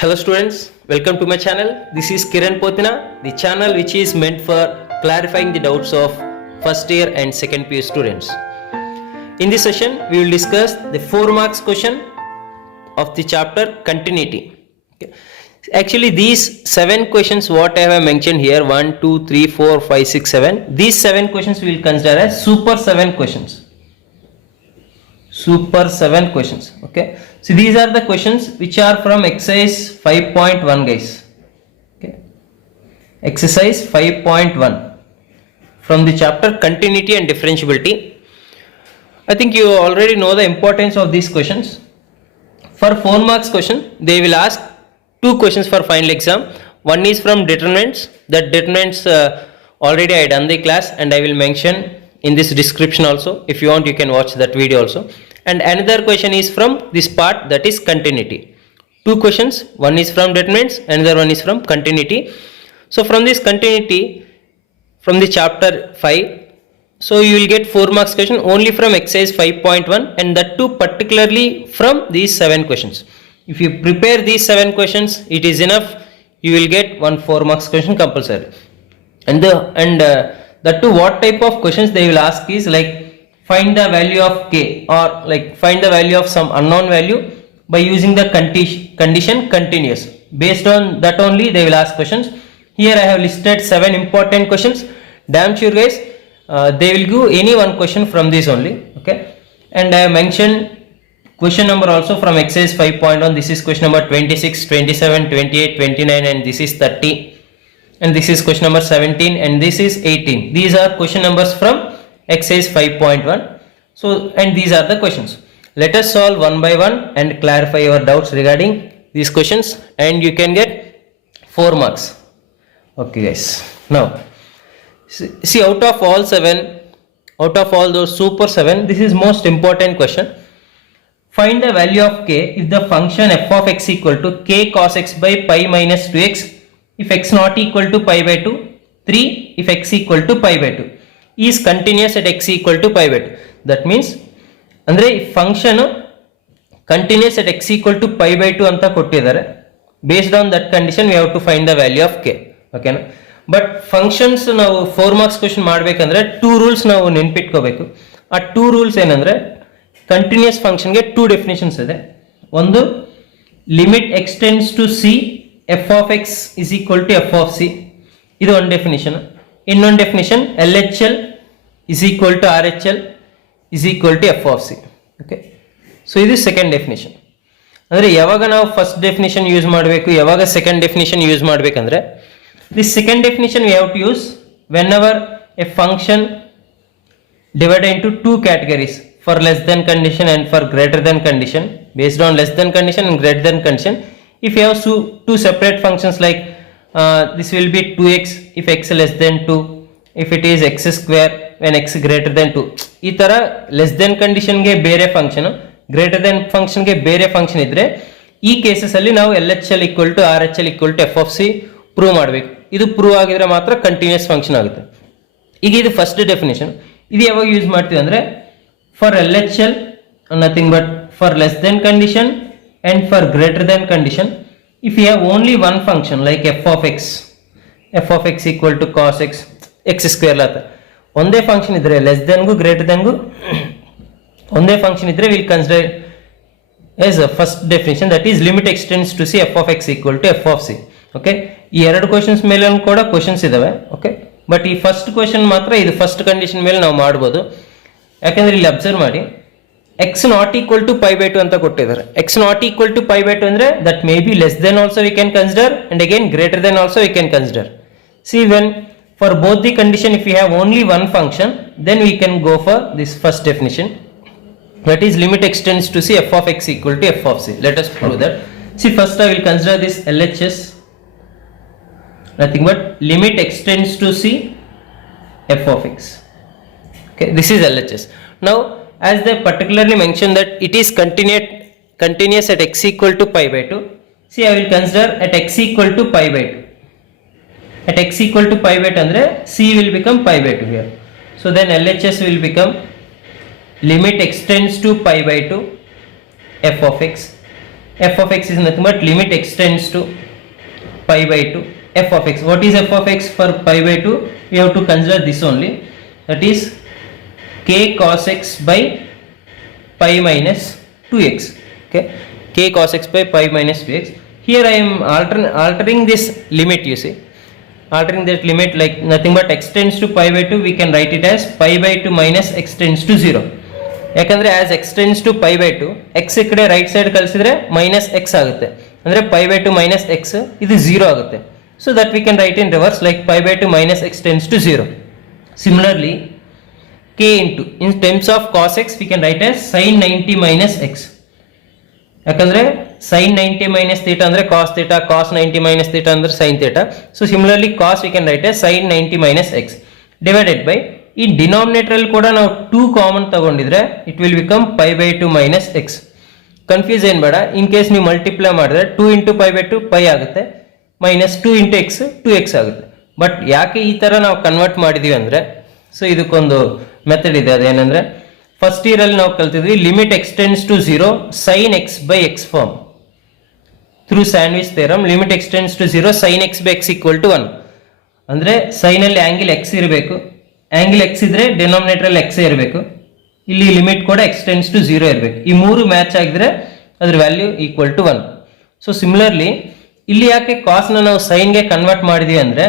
Hello students, welcome to my channel. This is Kiran Potina, the channel which is meant for clarifying the doubts of first year and second PU students. In this session, we will discuss the 4 marks question of the chapter continuity. Okay. Actually, these 7 questions what I have mentioned here, 1, 2, 3, 4, 5, 6, 7. These 7 questions we will consider as super 7 questions. Super 7 questions. Okay. So these are the questions which are from exercise 5.1 guys. Okay. Exercise 5.1 from the chapter continuity and differentiability. I think you already know the importance of these questions. For 4 marks question, they will ask 2 questions for final exam. One is from determinants. That determinants already I done the class and I will mention in this description also. If you want, you can watch that video also. And another question is from this part, that is continuity. 2 questions, one is from determinants, another one is from continuity. So from this continuity, from the chapter 5, so you will get 4 marks question only from exercise 5.1 and that too particularly from these 7 questions. If you prepare these 7 questions, it is enough, you will get 1 4 marks question compulsory. And that too what type of questions they will ask is like find the value of k or like find the value of some unknown value by using the condition continuous. Based on that only they will ask questions. Here I have listed 7 important questions. Damn sure guys, they will give any one question from this only. Okay, and I have mentioned question number also from exercise 5.1. This is question number 26, 27, 28, 29 and this is 30 and this is question number 17 and this is 18. These are question numbers from exercise 5.1. So and these are the questions. Let us solve one by one and clarify your doubts regarding these questions and you can get 4 marks. Okay guys, now see out of all those super 7, this is most important question. Find the value of k if the function f of x equal to k cos x by pi minus 2x if x not equal to pi by 2, 3 if x equal to pi by 2 is continuous at x equal to pi by 2. That means andre function continuous at x equal to pi by 2 anta kottidare. Based on that condition we have to find the value of k. Okay na? But functions ನಾವು 4 marks question ಮಾಡಬೇಕಂದ್ರೆ 2 ರೂಲ್ಸ್ ನಾವು ನೆನಪಿಟ್ಕೋಬೇಕು. ಆ 2 ರೂಲ್ಸ್ ಏನಂದ್ರೆ continuous function ಗೆ 2 definitions ಇದೆ. ಒಂದು limit x tends to c f of x is equal to f of c, ಇದು ಒಂದು ಡೆಫಿನಿಷನ್. ಇನ್ನೊಂದು definition LHL is equal to RHL is equal to f of c. Okay, so ಇದು ಸೆಕೆಂಡ್ ಡೆಫಿನಿಷನ್. ಅಂದ್ರೆ ಯಾವಾಗ ನಾವು ಫಸ್ಟ್ ಡೆಫಿನಿಷನ್ ಯೂಸ್ ಮಾಡಬೇಕು, ಯಾವಾಗ second definition use ಮಾಡಬೇಕಂದ್ರೆ this second definition we have to use whenever a function divided into 2 categories, for less than condition and for greater than condition. Based on less than condition and greater than condition, if you have 2 separate functions like this will be 2x if x less than 2, if it is x square when x greater than 2. ಈ ತರ less than condition ಗೆ ಬೇರೆ function, greater than function ಗೆ ಬೇರೆ ಫಂಕ್ಷನ್ ಇದ್ರೆ ಈ ಕೇಸಸ್ ಅಲ್ಲಿ ನಾವು LHL equal to RHL equal to f of c prove ಮಾಡಬೇಕು. ಇದು ಪ್ರೂವ್ ಆಗಿದ್ರೆ ಮಾತ್ರ ಕಂಟಿನ್ಯೂಸ್ ಫಂಕ್ಷನ್ ಆಗುತ್ತೆ. ಈಗ ಇದು ಫಸ್ಟ್ ಡೆಫಿನೇಷನ್. ಇದು ಯಾವಾಗ ಯೂಸ್ ಮಾಡ್ತೀವಿ ಅಂದ್ರೆ for LHL nothing but for less than condition and for greater than condition if you have only one function like f of x equal to cos x x square ಆತ ಒಂದೇ ಫಂಕ್ಷನ್ ಇದ್ರೆ ಲೆಸ್ ದೆನ್ಗೂ ಗ್ರೇಟರ್ ದೆನ್ಗೂ ಒಂದೇ ಫಂಕ್ಷನ್ ಇದ್ರೆ will consider as a first definition, that is limit extends to c f of x equal to f of c. Okay, ಈ ಎರಡು ಕ್ವಶನ್ಸ್ ಮೇಲೆ ಕೂಡ ಕ್ವಶನ್ಸ್ ಇದಾವೆ. ಓಕೆ, ಬಟ್ ಈ ಫಸ್ಟ್ ಕ್ವಶನ್ ಮಾತ್ರ ಇದು ಫಸ್ಟ್ ಕಂಡೀಷನ್ ಮೇಲೆ ನಾವು ಮಾಡ್ಬೋದು. ಯಾಕಂದ್ರೆ ಇಲ್ಲಿ ಅಬ್ಸರ್ವ್ ಮಾಡಿ x naught equal to pi by 2 ಅಂತ ಕೊಟ್ಟಿದ್ದಾರೆ. X naught equal to pi by 2 ಅಂದ್ರೆ that may be less than also we can consider and again greater than also we can consider. See when for both the condition if you have only one function then we can go for this first definition, that is limit extends to c f of x equal to f of c. Let us prove that. See, first I will consider this LHS, nothing but limit extends to c f of x. Okay, this is LHS. Now as they particularly mention that it is continuous at x equal to pi by 2, see I will consider at x equal to pi by 2. At x equal to pi by 2 andre c will become pi by 2 here. So then LHS will become limit extends to pi by 2 f of x f of x is nothing but limit x tends to pi by 2 f of x. What is f of x for pi by 2? We have to consider this only, that is k cos x by pi minus 2x. Okay, k cos x by pi minus 2x. Here I am altering this limit, you see, altering that limit like nothing but x tends to pi by 2, we can write it as pi by 2 minus x tends to 0. ಯಾಕಂದ್ರೆ as x tends to pi by 2, x ಈ ಕಡೆ right side ಕಳಿಸಿದ್ರೆ minus x ಆಗುತ್ತೆ, ಅಂದ್ರೆ pi by 2 minus x ಇದು 0 ಆಗುತ್ತೆ. So that we can write in reverse like pi by 2 minus x tends to 0. Similarly, k into, in terms of cos x we can write as sin 90 minus x. ಯಾಕಂದ್ರೆ sin 90 minus theta ಅಂದ್ರೆ cos theta, cos 90 minus theta ಅಂದ್ರೆ sin theta. So similarly cos we can write as sin 90 minus x divided by, ಈ denominator ಅಲ್ಲಿ ಕೂಡ ನಾವು 2 common ತಗೊಂಡಿದ್ರೆ it will become pi by 2 minus x. Confuse ಏನ್ ಬೇಡ, in case ನೀವು ಮಲ್ಟಿಪ್ಲೈ ಮಾಡಿದ್ರೆ 2 into pi by 2 pi ಆಗುತ್ತೆ, ಮೈನಸ್ 2 into x 2x ಆಗುತ್ತೆ. ಬಟ್ ಯಾಕೆ ಈ ತರ ನಾವು ಕನ್ವರ್ಟ್ ಮಾಡಿದೀವಿ ಅಂದ್ರೆ, ಸೊ ಇದಕ್ಕೊಂದು ಮೆಥಡ್ ಇದೆ, ಅದೇನಂದ್ರೆ ಫಸ್ಟ್ ಇಯರ್ ಅಲ್ಲಿ ನಾವು ಕಲ್ತಿದ್ವಿ limit x tends to 0 sin x by x form through sandwich theorem. Limit x tends to 0 sin x by x equal to 1 ಅಂದ್ರೆ ಸೈನ್ ಅಲ್ಲಿ ಆಂಗಲ್ x ಇರಬೇಕು, ಆಂಗಲ್ x ಇದ್ರೆ ಡಿನಾಮಿನೇಟರ್ ಅಲ್ಲಿ x ಇರಬೇಕು, ಇಲ್ಲಿ ಲಿಮಿಟ್ ಕೂಡ x tends to 0 ಇರಬೇಕು. ಈ ಮೂರು ಮ್ಯಾಚ್ ಆಗಿದ್ರೆ ಅದ್ರ value equal to 1. So similarly ಇಲ್ಲಿ ಯಾಕೆ ಕಾಸ್ ನಾವು ಸೈನ್ ಗೆ ಕನ್ವರ್ಟ್ ಮಾಡಿದೀವಿ ಅಂದ್ರೆ,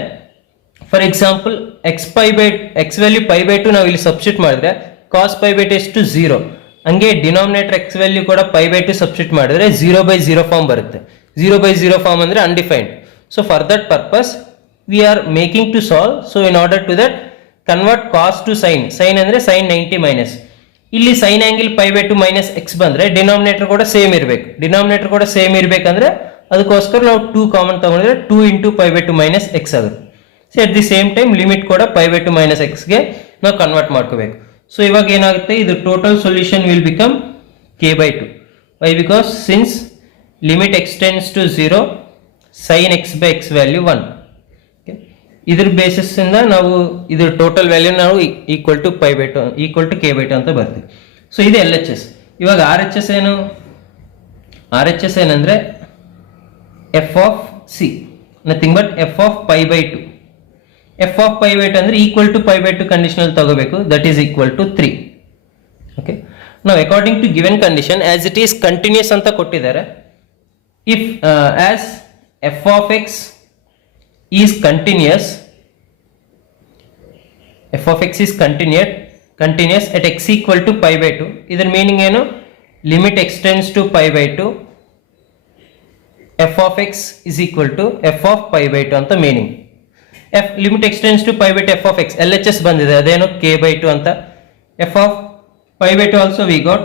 for example x value pi by 2 ನಾವು ಇಲ್ಲಿ ಸಬ್ಸ್ಟಿಟ್ಯೂಟ್ ಮಾಡಿದ್ರೆ cos pi by 2 ಎಷ್ಟು 0, ಹಂಗೆ ಡಿನಾಮಿನೇಟರ್ x ವ್ಯಾಲ್ಯೂ ಕೂಡ pi by 2 ಸಬ್ಸ್ಟಿಟ್ಯೂಟ್ ಮಾಡಿದ್ರೆ 0 by 0 ಫಾರ್ಮ್ ಬರುತ್ತೆ. 0 by 0 ಫಾರ್ಮ್ ಅಂದ್ರೆ undefined. So for that purpose we are making to solve. So in order to that convert cos to sine, sine ಅಂದ್ರೆ sin 90 minus, ಇಲ್ಲಿ sine angle pi by 2 minus x ಬಂದ್ರೆ denominator ಕೂಡ same ಇರಬೇಕು. Denominator ಕೂಡ same ಇರಬೇಕಂದ್ರೆ ಅದಕ್ಕೋಸ್ಕರ ನಾವು 2 ಕಾಮನ್ ತಗೊಂಡ್ರೆ 2 into pi by 2 minus x ಆಗುತ್ತೆ. So at the same time limit ಕೂಡ pi by 2 minus x ಗೆ ನಾವು ಕನ್ವರ್ಟ್ ಮಾಡ್ಕೋಬೇಕು. ಸೊ ಇವಾಗ ಏನಾಗುತ್ತೆ, ಇದು total solution will become k by 2. Why? Because since limit x tends to 0 sin x by x value 1. ಇದ್ರ basis ಇಂದ ನಾವು ಇದು ಟೋಟಲ್ ವ್ಯಾಲ್ಯೂ ನಾವು equal to pi by 2 equal to k by 2 ಅಂತ ಬರ್ತೀವಿ. ಸೊ ಇದು LHS. ಇವಾಗ RHS ಏನು? RHS ಏನಂದ್ರೆ f of c, nothing but f of pi by 2. f of pi by 2 ಅಂದ್ರೆ equal to pi by 2 conditional ತಗೋಬೇಕು, that is equal to 3. Okay, ನಾವು according to given condition as it is continuous ಅಂತ ಕೊಟ್ಟಿದ್ದಾರೆ. If as f of x is continuous, f of x is continuous at x equal to pi by 2. ಇದರ ಮೀನಿಂಗ್ ಏನು? Limit x tends to pi by 2 f of x is equal to f of pi by 2 ಅಂತ meaning. Limit x tends to pi by 2 f of x LHS ಬಂದಿದೆ, ಅದೇನು k by 2 ಅಂತ. f of pi by 2 also we got,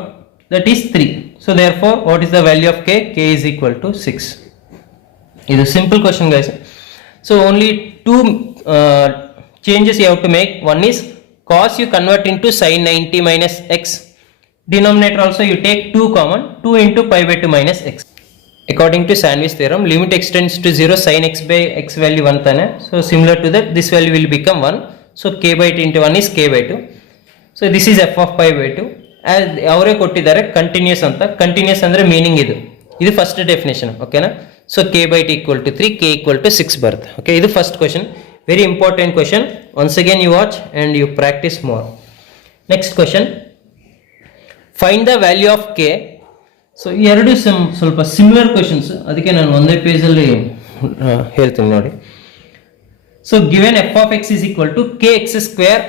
that is 3. so therefore what is the value of k? K is equal to 6. ಇದು simple question guys. So only two changes you have to make. One is cos you convert into sin 90 minus x. Denominator also you take 2 common, 2 into pi by 2 minus x. According to Sandwich theorem, limit x tends to 0 sin x by x value 1 tane. So similar to that, this value will become 1. So k by 2 into 1 is k by 2. So this is f of pi by 2. As ಅವರೇ ಕೊಟ್ಟಿದ್ದಾರೆ ಕಂಟಿನ್ಯೂಸ್ ಅಂತ. Continuous ಅಂದ್ರೆ ಮೀನಿಂಗ್ ಇದು first definition. ಓಕೆನಾ? So k by 2 equal to 3, k equal to 6 ಬರುತ್ತೆ. Okay, ಇದು first question, very important question. Once again you watch and you practice more. Next question, find the value of k. So ಈ ಎರಡು ಸ್ವಲ್ಪ similar questions, ಅದಕ್ಕೆ ನಾನು ಒಂದೇ ಪೇಜಲ್ಲಿ ಹೇಳ್ತೀನಿ ನೋಡಿ. So given f of x is equal to kx square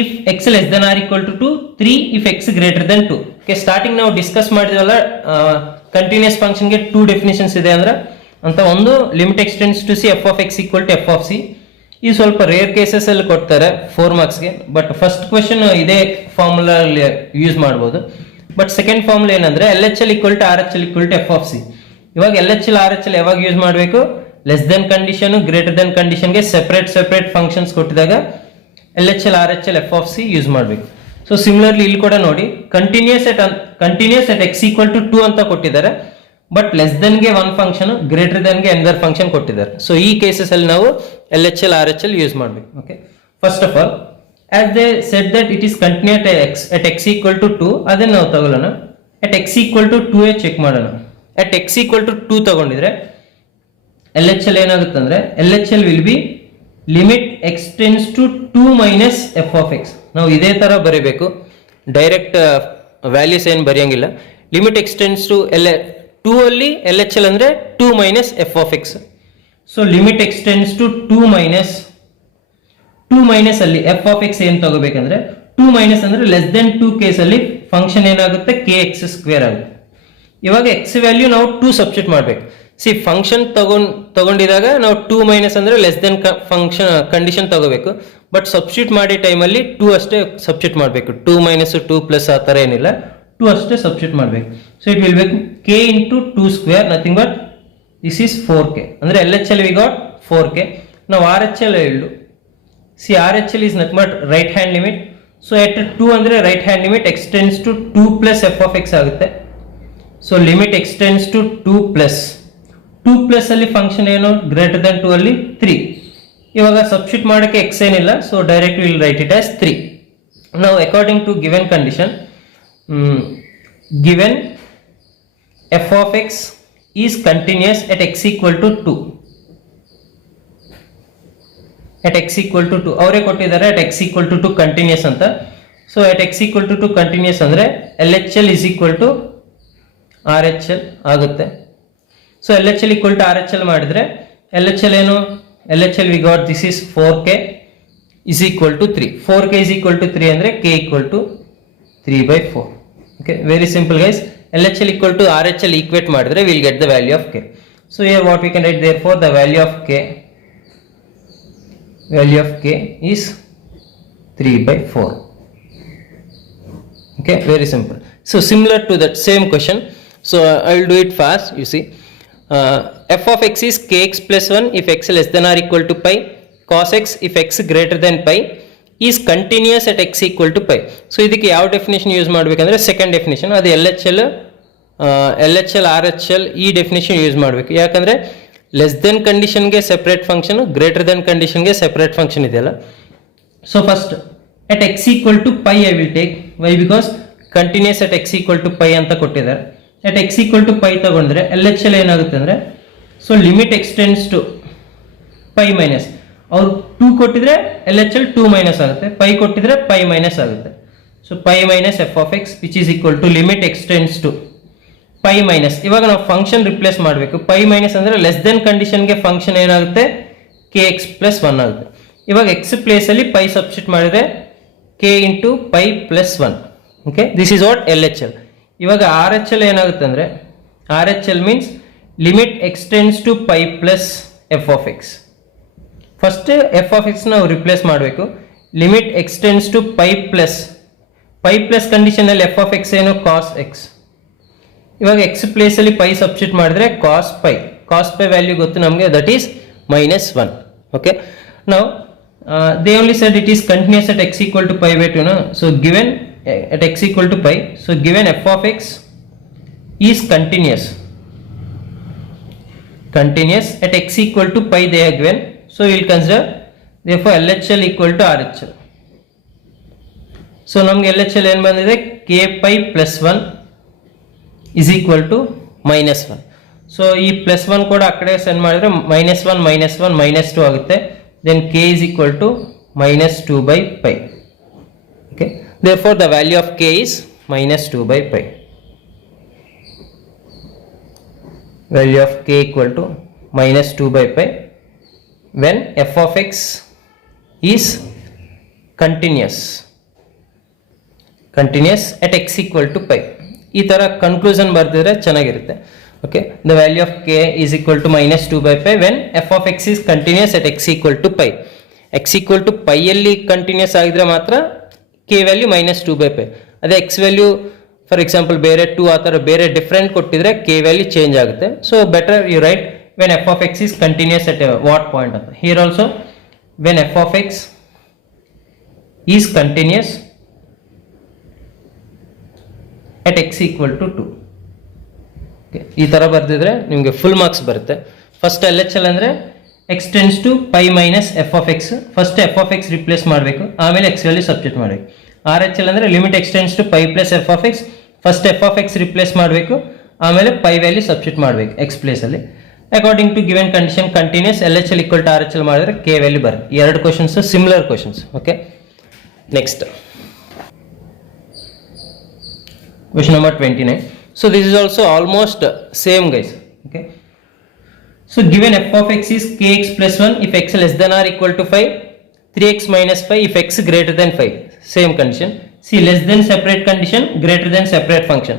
if x less than or equal to 2, 3 if x greater than 2. Okay, starting ನಾವು ಡಿಸ್ಕಸ್ ಮಾಡಿದ್ವಲ್ಲ ಕಂಟಿನ್ಯೂಸ್ ಫಂಕ್ಷನ್ಗೆ 2 ಡೆಫಿನೇಷನ್ಸ್ ಇದೆ ಅಂದ್ರೆ ಅಂತ. ಒಂದು limit x tends to c f of x equal to f of c. ಈ ಸ್ವಲ್ಪ rare cases ಅಲ್ಲಿ ಕೊಡ್ತಾರೆ 4 ಮಾರ್ಕ್ಸ್ಗೆ, ಬಟ್ ಫಸ್ಟ್ ಕ್ವೆಶನ್ ಇದೇ ಫಾರ್ಮುಲಾ ಯೂಸ್ ಮಾಡ್ಬೋದು. ಬಟ್ ಸೆಕೆಂಡ್ ಫಾರ್ಮುಲಾ ಏನಂದ್ರೆ LHL equal to RHL equal to f of c. ಇವಾಗ LHL RHL ಯಾವಾಗ ಯೂಸ್ ಮಾಡಬೇಕು? Less than condition, greater than ಕಂಡೀಷನ್ಗೆ ಸೆಪರೇಟ್ ಫಂಕ್ಷನ್ಸ್ ಕೊಟ್ಟಿದಾಗ LHL RHL f of c use ಮಾಡಬೇಕು. So similarly ಇಲ್ಲಿ ಕೂಡ ನೋಡಿ, continuous at x equal to 2 ಅಂತ ಕೊಟ್ಟಿದ್ದಾರೆ, ಬಟ್ ಲೆಸ್ ದೆನ್ ಗೆ 1 ಫಂಕ್ಷನ್, ಗ್ರೇಟರ್ ದೆನ್ ಗೆ another ಫಂಕ್ಷನ್ ಕೊಟ್ಟಿದ್ದಾರೆ. ಸೊ ಈ ಕೇಸಸ್ ಅಲ್ಲಿ ನಾವು LHL RHL ಯೂಸ್ ಮಾಡಬೇಕು. Okay, first of all as they said that it is continuous at x equal to 2, ಅದನ್ನ ನಾವು ತಗೊಳ್ಳೋಣ. at x equal to 2 check ಮಾಡೋಣ. ಅಟ್ ಎಕ್ಸ್ ಈಕ್ವಲ್ ಟು 2 ತಗೊಂಡಿದ್ರೆ ಎಲ್ ಎಚ್ ಎಲ್ ಏನಾಗುತ್ತೆ ಅಂದ್ರೆ L H L will be limit x tends to 2 minus f of x. ನಾವು ಇದೇ ತರ ಬರೀಬೇಕು, ಡೈರೆಕ್ಟ್ ವ್ಯಾಲ್ಯೂಸ್ ಏನು ಬರೆಯಂಗಿಲ್ಲ. ಲಿಮಿಟ್ ಎಕ್ಸ್ ಟೆನ್ಸ್ ಟು 2 ಅಲ್ಲಿ ಎಲ್ ಎಚ್ ಎಲ್ ಅಂದ್ರೆ 2 minus f of x. So limit x tends to 2 minus ಅಲ್ಲಿ f of x ಏನ್ ತಗೋಬೇಕಂದ್ರೆ 2 ಮೈನಸ್ ಅಂದ್ರೆ ಲೆಸ್ ದೆನ್ 2 ಕೇಸ್ ಅಲ್ಲಿ ಫಂಕ್ಷನ್ ಏನಾಗುತ್ತೆ ಕೆ ಎಕ್ಸ್ ಸ್ಕ್ವೇರ್ ಆಗುತ್ತೆ. ಇವಾಗ ಎಕ್ಸ್ ವ್ಯಾಲ್ಯೂ ನಾವು 2 ಸಬ್ಸ್ಟಿಟ್ಯೂಟ್ ಮಾಡ್ಬೇಕು. ಸಿ ಫಂಕ್ಷನ್ ತಗೊಂಡಿದಾಗ ನಾವು 2 ಮೈನಸ್ ಅಂದ್ರೆ ಲೆಸ್ ದೆನ್ ಫಂಕ್ಷನ್ ಕಂಡೀಷನ್ ತಗೋಬೇಕು. ಬಟ್ ಸಬ್ಸ್ಟಿಟ್ಯೂಟ್ ಮಾಡಿ ಟೈಮಲ್ಲಿ 2 ಅಷ್ಟೇ ಸಬ್ಸ್ಟಿಟ್ಯೂಟ್ ಮಾಡಬೇಕು. 2 ಮೈನಸ್ 2 ಪ್ಲಸ್ ಆ ಥರ ಏನಿಲ್ಲ, 2 ಅಷ್ಟೇ ಸಬ್ಸ್ಟಿಟ್ಯೂಟ್ ಮಾಡಬೇಕು. ಸೊ ಇಟ್ ವಿಲ್ ಬೇಕು k into 2 square nothing but this is 4k. ಅಂದ್ರೆ L H L we got 4k. ನಾವು ಆರ್ ಎಚ್ ಎಲ್ ಹೇಳು. See R H L is nothing but right hand limit. So at 2 ಅಂದ್ರೆ right hand limit x tends to 2 plus f of x ಆಗುತ್ತೆ. So limit x tends to 2 plus ಅಲ್ಲಿ function ಏನು greater than 2 ಅಲ್ಲಿ 3. ಇವಾಗ substitute ಮಾಡೋಕ್ಕೆ x ಏನಿಲ್ಲ, so direct will write it as 3. ನಾವು according to given condition, given f of x is continuous at x equal to 2. At x equal to 2 ಅವರೇ ಕೊಟ್ಟಿದ್ದಾರೆ at x equal to 2 continuous ಅಂತ. So at x equal to 2 continuous ಅಂದ್ರೆ L H L is equal to R H L ಆಗುತ್ತೆ. So L H L equal to R H L ಮಾಡಿದ್ರೆ L H L ಏನು, L H L we got this is 4k is equal to 3. 4k is equal to 3 ಅಂದ್ರೆ k equal to 3/4. Okay, very simple guys. LHL equal to RHL equate ಮಾಡಿದ್ರೆ we'll get the value of k. So here what we can write, therefore the value of k is 3/4. Okay, very simple. So similar to that same question, so I will do it fast. You see, f of x is kx plus 1 if x less than or equal to pi, cos x if x greater than pi, is continuous at x equal to pi. So ಇದಕ್ಕೆ ಯಾವ definition use ಮಾಡಬೇಕಂದ್ರೆ second definition, ಅದು L H L R H L ಈ definition use ಮಾಡಬೇಕು. ಯಾಕಂದ್ರೆ less than ಕಂಡೀಷನ್ಗೆ separate function, greater than ಕಂಡೀಷನ್ಗೆ separate function ಇದೆಯಲ್ಲ. So first at x equal to pi I will take. Why? Because continuous at x equal to pi ಅಂತ ಕೊಟ್ಟಿದ್ದಾರೆ. at x equal to pi ತಗೊಂಡ್ರೆ L H L ಏನಾಗುತ್ತೆ ಅಂದ್ರೆ, so limit x tends to pi minus, ಅವ್ರು 2 ಕೊಟ್ಟಿದ್ರೆ L H L 2 minus ಆಗುತ್ತೆ, pi ಕೊಟ್ಟಿದ್ರೆ pi minus ಆಗುತ್ತೆ. So pi minus f of x which is equal to limit x tends to pi minus. ಇವಾಗ ನಾವು function replace ಮಾಡಬೇಕು. ಪೈ ಮೈನಸ್ ಅಂದ್ರೆ less than ಕಂಡೀಷನ್ಗೆ ಫಂಕ್ಷನ್ ಏನಾಗುತ್ತೆ ಕೆ ಎಕ್ಸ್ ಪ್ಲಸ್ 1 ಆಗುತ್ತೆ. ಇವಾಗ ಎಕ್ಸ್ ಪ್ಲೇಸ್ ಅಲ್ಲಿ ಪೈ ಸಬ್ಸ್ಟಿಟ್ಯೂಟ್ ಮಾಡಿದ್ರೆ K into pi plus 1. Okay, this is what L H L. ಇವಾಗ ಆರ್ ಎಚ್ ಎಲ್ ಏನಾಗುತ್ತೆ ಅಂದ್ರೆ, R H L means limit x tends to pi plus f of x. First f of x ನಾವು replace ಮಾಡಬೇಕು. Limit x tends to pi plus condition ಅಲ್ಲಿ f of x ಏನು cos x. ಇವಾಗ x place ಅಲ್ಲಿ pi substitute ಮಾಡಿದ್ರೆ cos pi value ಗೊತ್ತು ನಮಗೆ, that is -1. Okay, ನಾವು they only said it is continuous at x equal to pi by 2, no? So given at x equal to pi, so given f of x is continuous at x equal to pi they are given. So we will consider therefore LHL equal to RHL. So ನಮಗೆ LHL ಏನು ಬಂದಿದೆ, k pi plus 1 is equal to -1. ಸೊ ಈ +1 ಕೂಡ ಆ ಕಡೆ ಸೆಂಡ್ ಮಾಡಿದ್ರೆ -1 -2 ಆಗುತ್ತೆ. Then k is equal to -2 by pi. Okay, therefore the value of k is -2 by pi. Value of k equal to -2 by pi when f of x is continuous at x equal to pi. ಈ ತರ ಕನ್ಕ್ಲೂಷನ್ ಬರ್ತಿದ್ರೆ ಚೆನ್ನಾಗಿರುತ್ತೆ. Okay, the value of k is equal to -2 by pi when f of x is continuous at x equal to pi. x equal to pi ಅಲ್ಲಿ continuous ಆಗಿದ್ರೆ ಮಾತ್ರ k value -2 by pi. ಅದೇ x value for example ಬೇರೆ 2 ಆ ಥರ ಬೇರೆ different ಕೊಟ್ಟಿದ್ರೆ k value change ಆಗುತ್ತೆ. So better you write when f of x is continuous at what point ಅಂತ. Here also when f of x is continuous at x equal to 2. ಈ ತರ ಬರ್ದಿದ್ರೆ ನಿಮಗೆ ಫುಲ್ ಮಾರ್ಕ್ಸ್ ಬರುತ್ತೆ. First L H L ಅಂದ್ರೆ x tends to pi minus f of x. First f of x replace ಮಾಡಬೇಕು, ಆಮೇಲೆ x value substitute ಮಾಡಬೇಕು. R H L ಅಂದ್ರೆ limit x tends to pi plus f of x. First f of x replace ಮಾಡಬೇಕು, ಆಮೇಲೆ pi value substitute ಮಾಡಬೇಕು x ಪ್ಲೇಸಲ್ಲಿ. According to given condition continuous L H L equal to R H L ಮಾಡಿದ್ರೆ K value ಬರುತ್ತೆ. ಈ ಎರಡು questions similar questions. Okay, next question number 29. So this is also almost same guys. Okay, so given f of x is kx plus 1 if x less than or equal to 5, 3x minus 5 if x greater than 5. Same condition. See, less than separate condition, greater than separate function.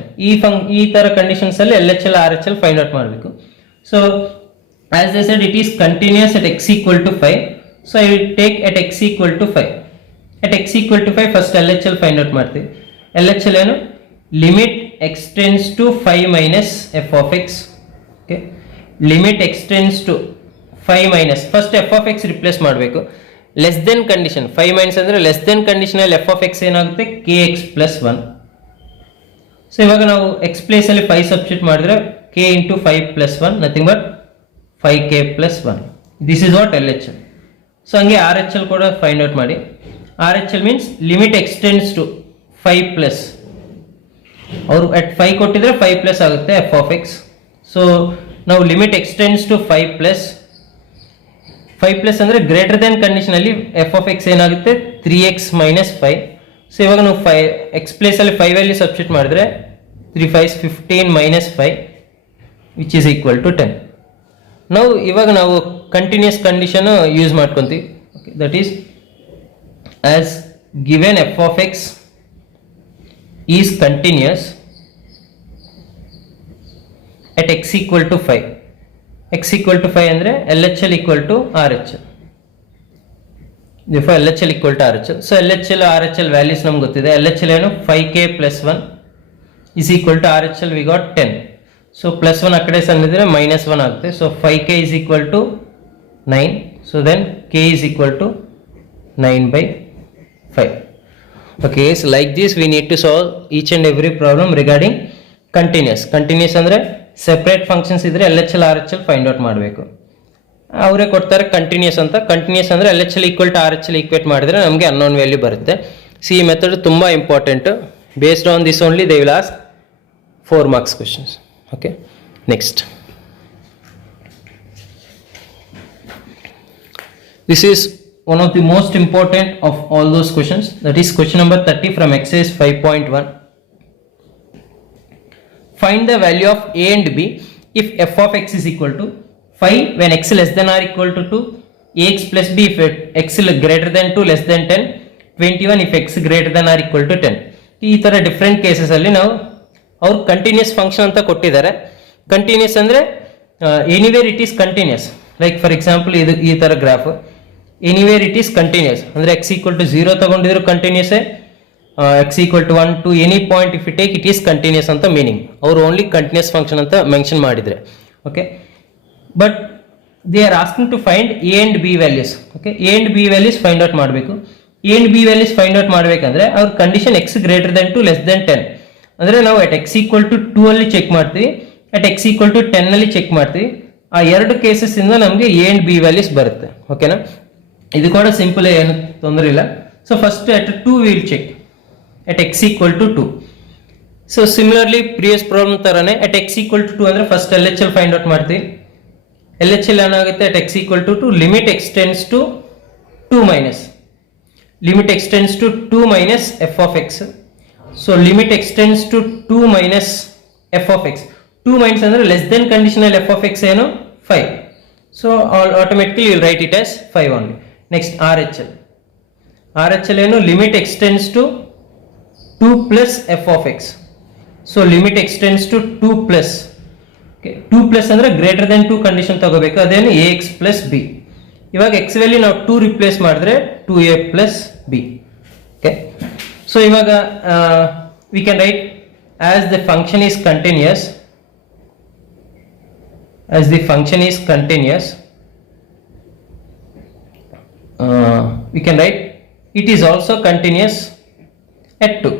ಈ ತರ ಕಂಡೀಷನ್ಸ್ ಅಲ್ಲಿ LHL RHL find out ಮಾಡಬೇಕು. So as they said, it is continuous at x equal to 5. So I will take at x equal to 5. At x equal to 5 first LHL find out ಮಾಡ್ತೀವಿ. LHL ಏನು? Limit x tends to 5 minus f of x. Okay, limit x tends to 5 minus first f of x replace ಮಾಡಬೇಕು. Less than condition 5 ಮೈನಸ್ ಅಂದರೆ less than condition ಅಲ್ಲಿ f of x ಏನಾಗುತ್ತೆ kx plus 1. ಸೊ ಇವಾಗ ನಾವು X place ಅಲ್ಲಿ 5 ಸಬ್ಸ್ಟಿಟ್ಯೂಟ್ ಮಾಡಿದ್ರೆ k into 5 plus 1 nothing but 5k plus 1. This is what LHL. So ಹಂಗೆ RHL ಕೂಡ ಫೈಂಡ್ ಔಟ್ ಮಾಡಿ. RHL means limit x tends to 5 plus, ಅವರು ಅಟ್ 5 ಕೊಟ್ಟಿದ್ರೆ 5 ಪ್ಲಸ್ ಆಗುತ್ತೆ ಎಫ್ ಆಫ್ ಎಕ್ಸ್. ಸೊ ನಾವು ಲಿಮಿಟ್ ಎಕ್ಸ್ಟೆಂಡ್ಸ್ ಟು 5 ಪ್ಲಸ್ ಅಂದರೆ greater than condition ಅಲ್ಲಿ f of x ಏನಾಗುತ್ತೆ 3x minus 5. ಸೊ ಇವಾಗ ನಾವು 5 ಎಕ್ಸ್ ಪ್ಲೇಸ್ ಅಲ್ಲಿ 5 ವ್ಯಾಲ್ಯೂ ಸಬ್ಸ್ಟಿಟ್ಯೂಟ್ ಮಾಡಿದ್ರೆ 3 5 15 minus 5 which is equal to 10. ನಾವು ಇವಾಗ ನಾವು ಕಂಟಿನ್ಯೂಸ್ ಕಂಡೀಷನ್ ಯೂಸ್ ಮಾಡ್ಕೊಂತೀವಿ. That is as given f of x is continuous at x equal to 5. x equal to 5 ಅಂದ್ರೆ LHL equal to RHL. therefore LHL equal to RHL. so LHL RHL values ನಮಗೆ ಗೊತ್ತಿದೆ. LHL ಏನು 5k plus 1 is equal to RHL we got 10. so plus 1 ಆ ಕಡೆ ಸಣ್ಣಿದ್ರೆ minus 1 ಆಗುತ್ತೆ. so 5k is equal to 9. so then k is equal to 9 by 5. Okay, so like this we need to solve each and every problem regarding continuous. Continuous ಅಂದ್ರೆ separate functions ಇದ್ರೆ LHL RHL find out ಮಾಡಬೇಕು. ಅವರೇ ಕೊಡ್ತಾರೆ continuous ಅಂತ. Continuous ಅಂದ್ರೆ LHL equal to RHL equate ಮಾಡಿದ್ರೆ ನಮಗೆ unknown value ಬರುತ್ತೆ. ಸಿ ಈ ಮೆಥಡ್ ತುಂಬಾ important. Based on this only they will ask 4 marks questions. Okay, next. This is one of the most important of all those questions, that is question number 30 from exercise 5.1. Find the value of a and b if f of x is equal to 5 when x less than or equal to 2, ax plus b if x greater than 2 less than 10, 21 if x greater than or equal to 10. ಈ ತರ different cases ಅಲ್ಲಿ ನಾವು ಅವ್ರು continuous function ಅಂತ ಕೊಟ್ಟಿದ್ದಾರೆ. Continuous ಅಂದ್ರೆ anywhere it is continuous. Like for example ಇದು ಈ ತರ graph anywhere it is continuous ಅಂದ್ರೆ x equal to 0 ತಗೊಂಡಿದ್ರು continuous, x equal to 1 to any point if you take it is continuous ಅಂತ meaning. ಅವರು ಓನ್ಲಿ ಕಂಟಿನ್ಯೂಸ್ ಫಂಕ್ಷನ್ ಅಂತ mention ಮಾಡಿದ್ರೆ. Okay, but they are asking to find a and b values. Okay, a and b values find out ಮಾಡಬೇಕು. a and b values find out ಮಾಡಬೇಕಂದ್ರೆ ಅವ್ರ condition x greater than 2 less than 10 ಅಂದ್ರೆ ನಾವು at x equal to 2 ಅಲ್ಲಿ ಚೆಕ್ ಮಾಡ್ತೀವಿ, at x equal to 10 ಅಲ್ಲಿ ಚೆಕ್ ಮಾಡ್ತೀವಿ. ಆ ಎರಡು ಕೇಸಸ್ ಇಂದ ನಮಗೆ a and b ವ್ಯಾಲ್ಯೂಸ್ ಬರುತ್ತೆ. ಓಕೆನಾ, ಇದು ಕೂಡ ಸಿಂಪಲ್, ಏನು ತೊಂದರೆ ಇಲ್ಲ. So first at 2 we will check at x equal to 2. So similarly previous problem ತರನೇ at x equal to 2 ಅಂದ್ರೆ ಫಸ್ಟ್ LHL ಫೈಂಡ್ ಔಟ್ ಮಾಡ್ತೀವಿ. LHL ಏನಾಗುತ್ತೆ at x equal to 2 limit x tends to 2 minus limit x tends to 2 minus f of x. so limit x tends to 2 minus f of x. 2 minus ಅಂದ್ರೆ less than conditional f of x ಏನು 5. so automatically you will write it as 5 only. next RHL. RHL ಏನು limit x tends to 2 plus f of x. so limit x tends to 2 plus. okay, 2 plus ಅಂದ್ರೆ greater than 2 condition ತಗೋಬೇಕು, ಅದೇನು ax plus b. ಇವಾಗ x value ನಾವು 2 ರಿಪ್ಲೇಸ್ ಮಾಡಿದ್ರೆ 2a plus b. okay, so ಇವಾಗ we can write as the function is continuous, as the function is continuous, we can write it is also continuous at 2.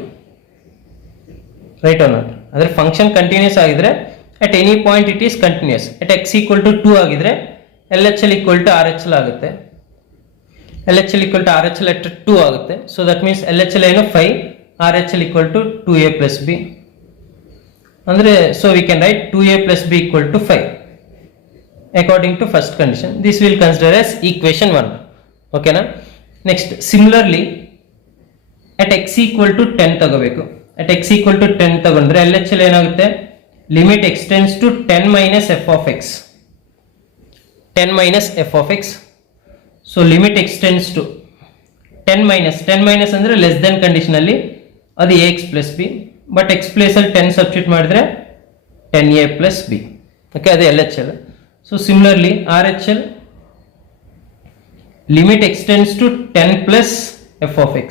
right or not? ಅಂದ್ರೆ function continuous ಆಗಿದ್ರೆ at any point it is continuous. at x equal to 2 ಆಗಿದ್ರೆ LHL equal to RHL ಆಗುತ್ತೆ. LHL equal to RHL at 2 ಆಗುತ್ತೆ. so that means LHL ಏನು 5, RHL equal to 2a plus b. ಅಂದ್ರೆ so we can write 2a plus b equal to 5 according to first condition. This will consider as equation 1. Okay na? Next, similarly at x equal to 10 ತಗೋಬೇಕು. at x equal to 10 ತಗೊಂಡ್ರೆ LHL ಏನಾಗುತ್ತೆ, limit x tends to 10 minus f of x, 10 minus f of x. so limit x tends to 10 minus ಅಂದ್ರೆ less than condition ಅಲ್ಲಿ ಅದು ax plus b, but x place ಅಲ್ಲಿ 10 substitute ಮಾಡಿದ್ರೆ 10a plus b. okay, ಅದು LHL. so similarly RHL, limit x tends to 10 plus f of x,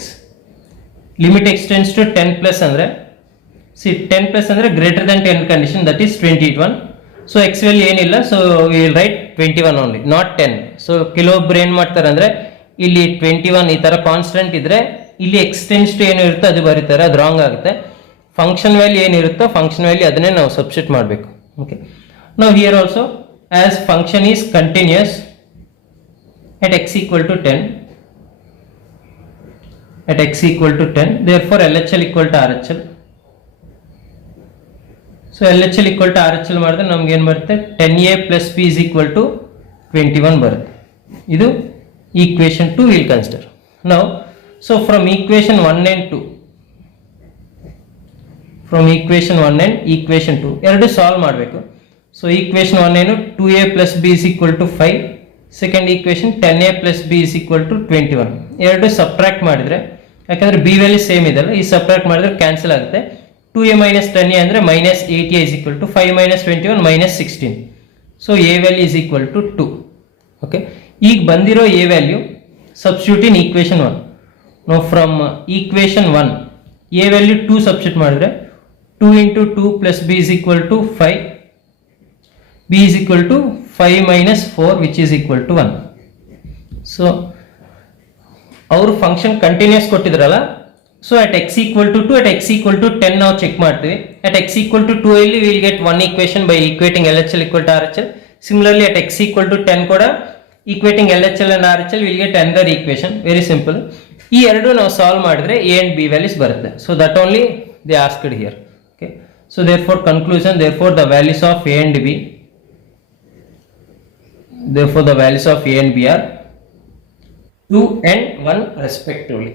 limit x tends to 10 plus ಅಂದ್ರೆ see 10 plus ಅಂದ್ರೆ greater than 10 condition, that is 21. so x value ಏನಿಲ್ಲ, so we will write 21 only, not 10. so ಕೆಲವೊಬ್ರು ಏನ್ ಮಾಡ್ತಾರೆ ಅಂದ್ರೆ ಇಲ್ಲಿ 21 ಈ ತರ ಕಾನ್ಸ್ಟೆಂಟ್ ಇದ್ರೆ ಇಲ್ಲಿ x tends to ಏನು ಇರುತ್ತೋ ಅದು ಬರೀತಾರೆ, ಅದು ರಾಂಗ್ ಆಗುತ್ತೆ. ಫಂಕ್ಷನ್ ವ್ಯಾಲ್ಯೂ ಏನಿರುತ್ತೋ ಫಂಕ್ಷನ್ ವ್ಯಾಲ್ಯೂ ಅದನ್ನೇ ನಾವು ಸಬ್ಸ್ಟಿಟ್ಯೂಟ್ ಮಾಡಬೇಕು. ಓಕೆ, ನಾವು here also as function is continuous at x equal to 10, at x equal to 10, therefore LHL equal to RHL. so LHL equal to RHL ಮಾಡಿದ್ರೆ ನಮ್ಗೆ ಏನು ಬರುತ್ತೆ, 10a plus b is equal to 21 ಬರುತ್ತೆ. ಇದು equation 2 will consider. now so from equation 1 and 2, from equation 1 and equation 2 ಎರಡು ಸಾಲ್ವ್ ಮಾಡಬೇಕು. so equation 1 ಏನು 2a plus b is equal to 5, second equation 10a plus b is equal to 21. ಎರಡು ಸಬ್ಟ್ರಾಕ್ಟ್ ಮಾಡಿದ್ರೆ, ಯಾಕಂದ್ರೆ b value same ಇದೆಲ್ಲ, ಈ ಸಬ್ಟ್ರಾಕ್ಟ್ ಮಾಡಿದ್ರೆ ಕ್ಯಾನ್ಸಲ್ ಆಗುತ್ತೆ. 2a minus 10a ಅಂದ್ರೆ minus 8a is equal to 5 minus 21 minus 16. so a value is equal to 2. okay, ಈಗ ಬಂದಿರೋ a value substitute in equation 1. now from equation 1 a value 2 substitute ಮಾಡಿದ್ರೆ 2 into 2 plus b is equal to 5, b is equal to 5 minus 4 which is equal to 1. so our function continuous ಕೊಟ್ಟಿದ್ರಲ್ಲ, so at x equal to 2, at x equal to 10 ನಾವು ಚೆಕ್ ಮಾಡ್ತೀವಿ. at x equal to 2 ಅಲ್ಲಿ we will get one equation by equating LHL equal to RHL. similarly at x equal to 10 ಕೂಡ equating LHL and RHL we will get another equation. very simple. ಈ ಎರಡು ನಾವು ಸಾಲ್ವ್ ಮಾಡಿದ್ರೆ a and b values ಬರುತ್ತೆ. so that only they asked here. okay, so therefore conclusion, therefore the values of a and b, therefore the values of a and b are 2 and 1 respectively.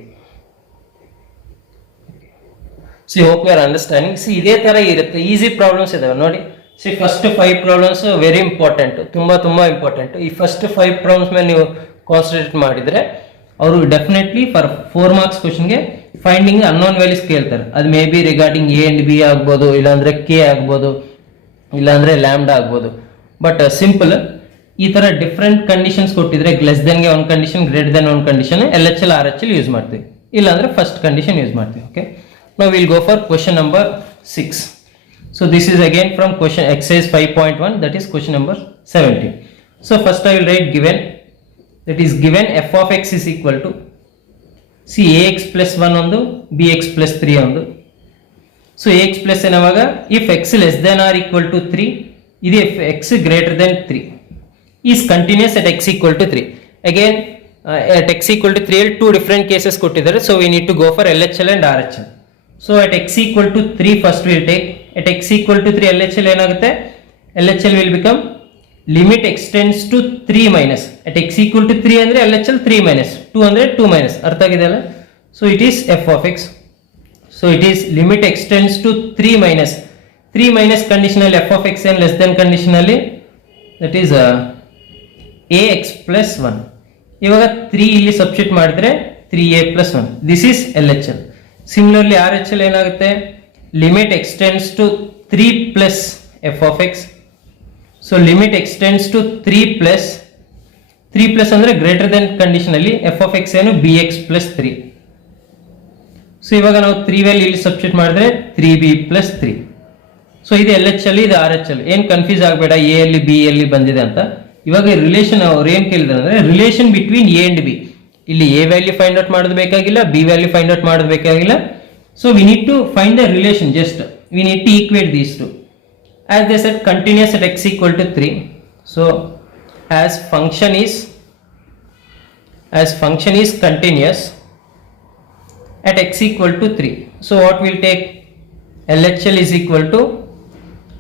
see hope you are understanding. see ಇದೇ ತರ ಇರುತ್ತೆ, easy problems ಇದಾವೆ ನೋಡಿ. see first 5 problems very important, ತುಂಬಾ important. ಈ first 5 problems ಮೇಲೆ ನೀವು concentrate ಮಾಡಿದ್ರೆ ಅವರು ಡೆಫಿನೆಟ್ಲಿ ಫಾರ್ 4 ಮಾರ್ಕ್ಸ್ ಕ್ವಶನ್ಗೆ ಫೈಂಡಿಂಗ್ ಅನ್ನೋನ್ ವ್ಯಾಲ್ಯೂಸ್ ಕೇಳ್ತಾರೆ. ಅದು may be regarding A and B ಆಗ್ಬೋದು, ಇಲ್ಲಾಂದ್ರೆ ಕೆ ಆಗ್ಬೋದು, ಇಲ್ಲಾಂದ್ರೆ ಲ್ಯಾಂಬ್ಡಾ ಆಗ್ಬೋದು. ಬಟ್ ಸಿಂಪಲ್ ಈ ತರ ಡಿಫ್ರೆಂಟ್ ಕಂಡೀಷನ್ಸ್ ಕೊಟ್ಟಿದ್ರೆ ಲೆಸ್ ದೆನ್ಗೆ ಒಂದು ಕಂಡೀಷನ್, ಗ್ರೇಟರ್ ದೆನ್ ಒಂದು ಕಂಡೀಷನ್, LHL RHL ಯೂಸ್ ಮಾಡ್ತೀವಿ, ಇಲ್ಲಾಂದ್ರೆ ಫಸ್ಟ್ ಕಂಡೀಷನ್ ಯೂಸ್ ಮಾಡ್ತೀವಿ. Okay, now we'll go for question number 6. so this is again from question exercise 5.1, that is question number 17. so first I will write given, that is given f of x is equal to, see ax plus 1 ಒಂದು bx plus 3 ಒಂದು. so ax plus ಏನಾವಾಗ if x less than or equal to 3, ಇದು if x greater than 3 is continuous at x equal to 3. again at x equal to 3 two different cases ಕೊಟ್ಟಿದ್ದಾರೆ, so we need to go for LHL and RHL. so at x equal to 3 first we will take, at x equal to 3 LHL ಏನಾಗುತ್ತೆ, LHL will become limit x tends to 3 minus, at x equal to 3 ಅಂದ್ರೆ LHL 3 minus, 2 ಅಂದ್ರೆ 2 minus, ಅರ್ಥ ಆಗಿದೆಯಲ್ಲ. so it is f of x, so it is limit x tends to 3 minus, 3 minus conditional f of x and less than conditionally, that is ax plus 1. ಇವಾಗ 3 ಇಲ್ಲಿ ಸಬ್ಸ್ಟಿಟ್ಯೂಟ್ ಮಾಡಿದ್ರೆ 3a plus 1, this is LHL. similarly RHL ಏನಾಗುತ್ತೆ, limit x tends to 3 plus f of x, so limit x tends to 3 plus ಅಂದ್ರೆ greater than condition ಅಲ್ಲಿ f of x ಏನು bx plus 3. so ಇವಾಗ ನಾವು 3 ವ್ಯಾಲ್ಯೂ ಇಲ್ಲಿ ಸಬ್ಸ್ಟಿಟ್ಯೂಟ್ ಮಾಡಿದ್ರೆ 3b plus 3. so ಇದು LHL, ಇದು RHL. ಏನು ಕನ್ಫ್ಯೂಸ್ ಆಗಬೇಡ a ಅಲ್ಲಿ b ಅಲ್ಲಿ ಬಂದಿದೆ ಅಂತ. ಇವಾಗ ರಿಲೇಷನ್ ಅವ್ರು ಏನ್ ಕೇಳಿದ್ರು ಅಂದ್ರೆ relation between a and b. ಇಲ್ಲಿ ಎ ವ್ಯಾಲ್ಯೂ ಫೈಂಡ್ ಔಟ್ ಮಾಡೋದು ಬೇಕಾಗಿಲ್ಲ, ಬಿ ವ್ಯಾಲ್ಯೂ ಫೈಂಡ್ ಔಟ್ ಮಾಡೋದು ಬೇಕಾಗಿಲ್ಲ. So we need to find the relation, just we need to equate these two. as they said continuous at x equal to 3, so as function is continuous at x equal to 3, so what we'll take, LHL is equal to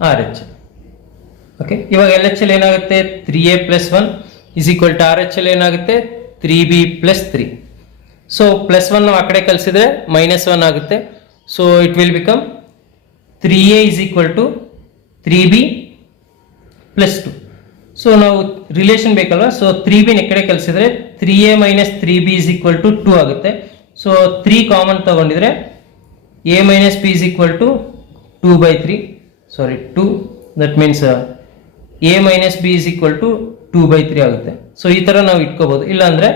R H L. Okay, ಇವಾಗ L H L ಏನಾಗುತ್ತೆ, 3a plus 1 is equal to R H L ಏನಾಗುತ್ತೆ 3b plus 3. So plus 1 ನಾವು ಆ ಕಡೆ ಕಳಿಸಿದ್ರೆ -1 ಆಗುತ್ತೆ. So it will become 3a is equal to 3b plus 2. So ನಾವು relation ಬೇಕಲ್ವಾ, ಸೊ 3b ಈ ಕಡೆ ಕಳಿಸಿದ್ರೆ 3a minus 3b is equal to 2 ಆಗುತ್ತೆ. ಸೊ 3 ಕಾಮನ್ ತಗೊಂಡಿದ್ರೆ a minus b is equal to 2 that means a minus b is equal to 2/3 ಆಗುತ್ತೆ. ಸೊ ಈ ತರ ನಾವು ಇಟ್ಕೋಬಹುದು. ಇಲ್ಲ ಅಂದ್ರೆ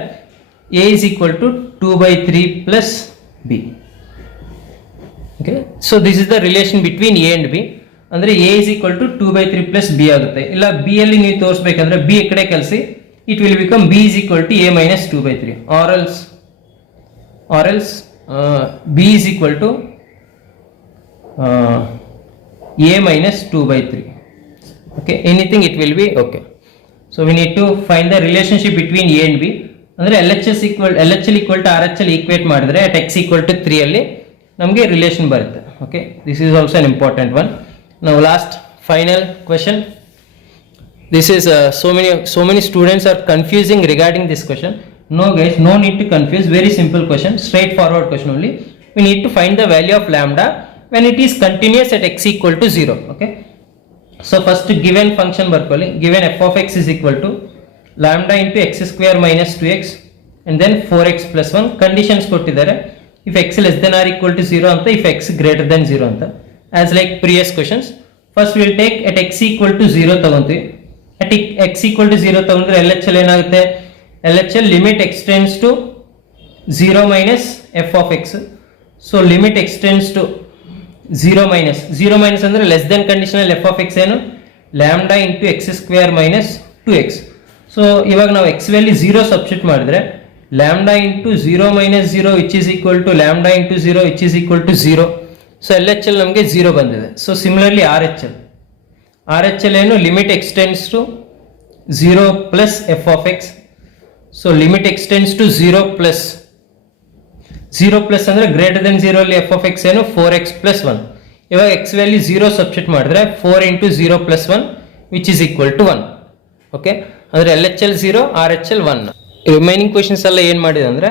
a is equal to 2/3 plus b. Okay, so this is the relation between a and b. ಅಂದ್ರೆ a is equal to 2/3 plus b ಆಗುತ್ತೆ. ಇಲ್ಲ b ಅಲ್ಲಿ ನೀವು ತೋರಿಸಬೇಕಂದ್ರೆ b ಈ ಕಡೆ ಕಳಿಸಿ, it will become b is equal to a minus 2/3 or else b is equal to a minus 2/3. okay, anything it will be okay. So we need to find the relationship between a and b. ಅಂದ್ರೆ LHL equal to RHL equate ಮಾಡಿದ್ರೆ at x equal to 3 ಅಲ್ಲಿ ನಮಗೆ ರಿಲೇಷನ್ ಬರುತ್ತೆ. okay, this is also an important one. Now last final question. This is so many students are confusing regarding this question. No guys, no need to confuse. Very simple question, straightforward question only. We need to find the value of lambda when it is continuous at x equal to 0. okay, so first given function ಬರ್ಕೊಳ್ಳಿ. given f of x is equal to lambda into x square minus 2x and then 4x plus 1. conditions ಕೊಟ್ಟಿದ್ದಾರೆ. if x less than or equal to 0 ಅಂತ, if x greater than 0 ಅಂತ. as like previous questions, first we will take at x equal to 0 ತಗೊಂತೀವಿ. at x equal to 0 ತಗೊಂಡ್ರೆ LHL ಏನಾಗುತ್ತೆ, LHL limit extends to 0 minus f of x. so limit extends to 0 minus ಅಂದ್ರೆ less then conditional f of x ಏನು, lambda into x square minus 2x. So ಇವಾಗ ನಾವು x value 0 ಸಬ್ಸ್ಟಿಟ್ಯೂಟ್ ಮಾಡಿದ್ರೆ lambda into 0 minus 0 which is equal to lambda into 0 which is equal to 0. So LHL ನಮಗೆ 0 ಬಂದಿದೆ. So similarly RHL ಏನು, limit x tends to 0 plus f of x. So limit x tends to 0 plus ಅಂದ್ರೆ greater than 0 ಅಲ್ಲಿ f of x ಏನು 4x plus 1. ಇವಾಗ x value 0 ಸಬ್ಸ್ಟಿಟ್ಯೂಟ್ ಮಾಡಿದ್ರೆ 4 into 0 ಪ್ಲಸ್ 1 which is equal to 1. ಓಕೆ, ಅಂದ್ರೆ LHL 0 RHL 1. Remaining questions ಎಲ್ಲ ಏನ್ ಮಾಡಿದೆ ಅಂದ್ರೆ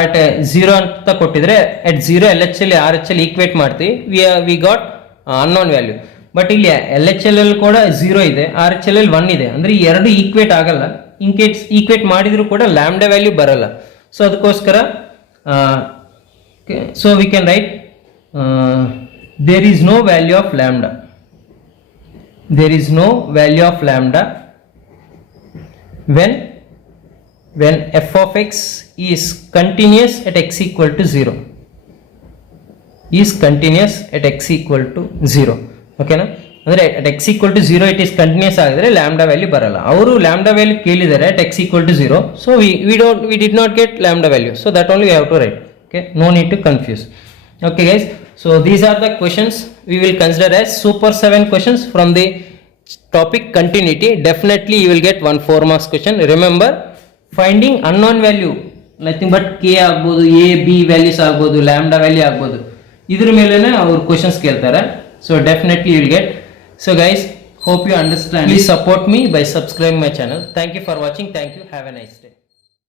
at 0 ಅಂತ ಕೊಟ್ಟಿದ್ರೆ at 0 LHL RHL ಈಕ್ವೇಟ್ ಮಾಡ್ತೀವಿ, we got unknown value. But ಇಲ್ಲಿ LHL ಅಲ್ಲಿ ಕೂಡ 0 ಇದೆ, RHL ಅಲ್ಲಿ 1 ಇದೆ. ಅಂದ್ರೆ ಈ ಎರಡು ಈಕ್ವೇಟ್ ಆಗಲ್ಲ. ಇನ್ ಕೇಸ್ ಈಕ್ವೇಟ್ ಮಾಡಿದ್ರು ಕೂಡ ಲ್ಯಾಂಬ್ಡಾ ವ್ಯಾಲ್ಯೂ ಬರಲ್ಲ. ಸೊ ಅದಕ್ಕೋಸ್ಕರ so we can write there is no value of lambda when f of x is continuous at x equal to 0 ಓಕೆನಾ. ಅಂದ್ರೆ at x equal to 0 it is continuous ಆಗಿದ್ರೆ lambda value ಬರಲ್ಲ. ಅವರು lambda value ಕೇಳಿದ್ದಾರೆ at x equal to 0, so we did not get lambda value, so that only we have to write. okay, no need to confuse. okay guys, so these are the questions we will consider as super 7 questions from the topic continuity. Definitely you will get 1 4 marks question. Remember, finding unknown value nothing but k ಆಗಬಹುದು, a b values ಆಗಬಹುದು, lambda value ಆಗಬಹುದು, ಇದರ ಮೇಲೆನೇ ಅವರು questions ಕೇಳ್ತಾರೆ. so definitely you will get. so guys, hope you understand. Please support me by subscribing my channel. thank you for watching. thank you. have a nice day.